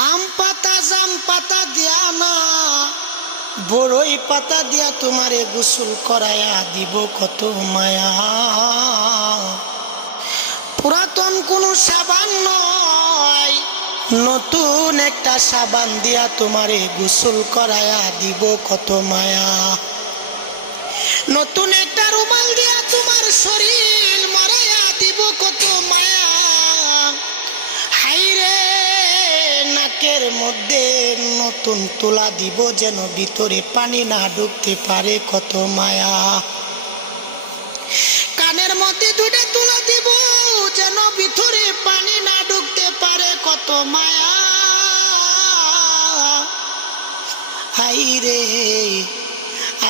আম পাতা জাম পাতা দিয়া না, বড়ই পাতা দিয়া তোমারে গোসল করায়া দিব কত মায়া। পুরাতন কোন সাবান নয়, নতুন একটা সাবান দিয়া তোমারে গোসল করায়া দিব কত মায়া। নতুন একটা রুমাল দিয়া তোমার শরীর মরাইয়া দিব কত মায়া। হাইরে নাকের মধ্যে নতুন তুলা দিব, যেন ভিতরে পানি না ঢুকতে পারে কত মায়া। কানের মধ্যে দুইটা তুলা দিব, যেন ভিতরে পানি না ঢুকতে পারে কত মায়া। হাইরে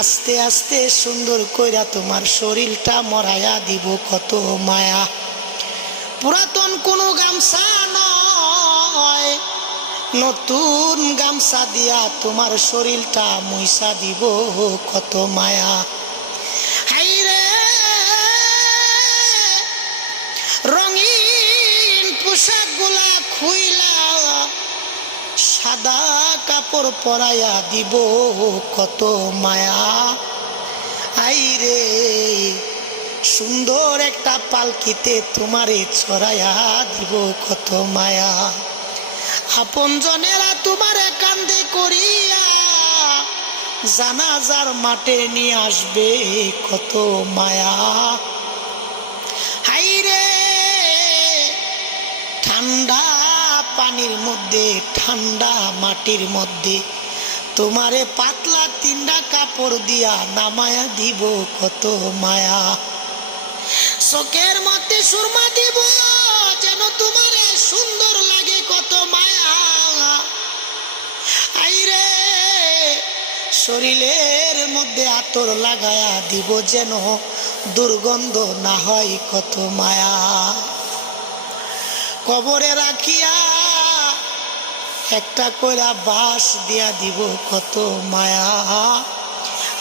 আস্তে আস্তে সুন্দর কইরা তোমার শরীরটা মরাইয়া দিব কত মায়া। পুরাতন কোনো গামছা নয়, নতুন গামছা দিয়া তোমার শরীরটা মুইসা দিব কত মায়া। হাইরে রঙিন পোশাক গুলা খুইলা সাদা কাপড় পরাইয়া দিব কত মায়া। আইরে সুন্দর একটা পালকিতে তোমারে ছড়াইয়া দিব কত মায়া। আপন জনেরা তোমারে কান্দে করিয়া জানাজার মাঠে নিয়ে আসবে কত মায়া। হাইরে ঠান্ডা পানির মধ্যে ঠান্ডা মাটির মধ্যে তোমারে পাতলা তিনটা কাপড় দিয়া নামায়া দিব কত মায়া। চোখের মধ্যে সুরমা দিব, যেন তোমারে সুন্দর লাগে কত মায়া। আইরে শরীরের মধ্যে আতর লাগায়া দিব, যেন দুর্গন্ধ না হয় কত মায়া। কবরে রাখিয়া একটা কইরা বাঁশ দিয়া দিব কত মায়া।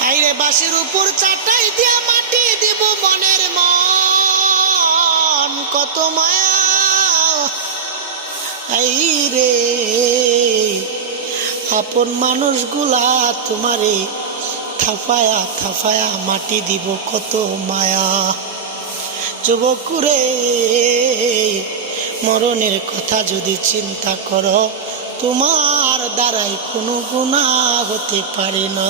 আইরে বাঁশের উপর চাটাই দিয়া মাটি দিব মনের মন কত মায়া। আইরে আপন মানুষগুলা তোমারে থাফায়া থাফায়া মাটি দিব কত মায়া। যুবকুরে মরণের কথা যদি চিন্তা করো, তোমার দ্বারাই কোনো গুনাহ হতে পারে না।